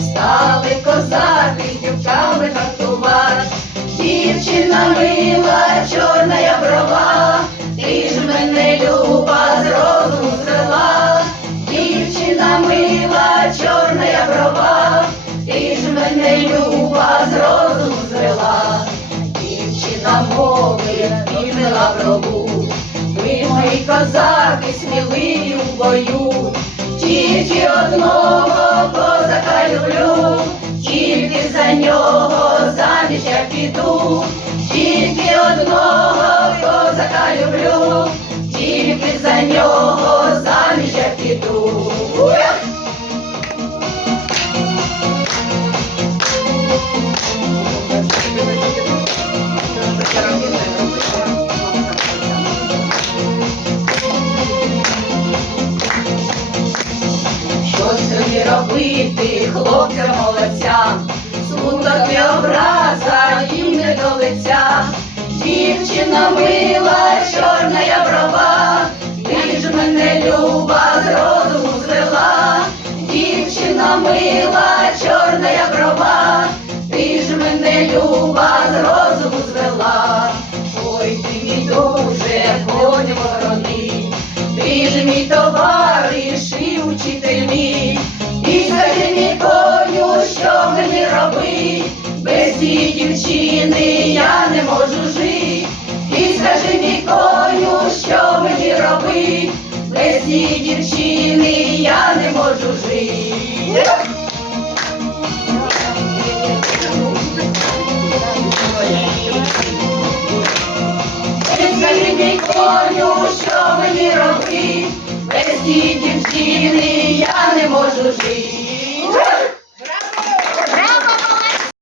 стали козаки дівчами жартувати. Дівчина мила, чорна я брова, ти ж мене люба з розуму звела. Дівчина мила, чорна я брова, ти ж мене люба з розуму звела. Дівчина мовить, підняла брову, ви мої козаки сміливі у бою, тільки одного козака люблю, тільки за нього заміж я піду, тільки одного козака люблю, тільки за нього Робити, хлопцям молодцям, смуток не образа їм не до лиця. Дівчина мила, чорна я брова, ти ж мене люба з розуму звела. Дівчина мила, тієї дівчини я не можу жити. І скажи мій що мені робить, без тієї дівчини я не можу жити. Що мені робить, без тієї дівчини я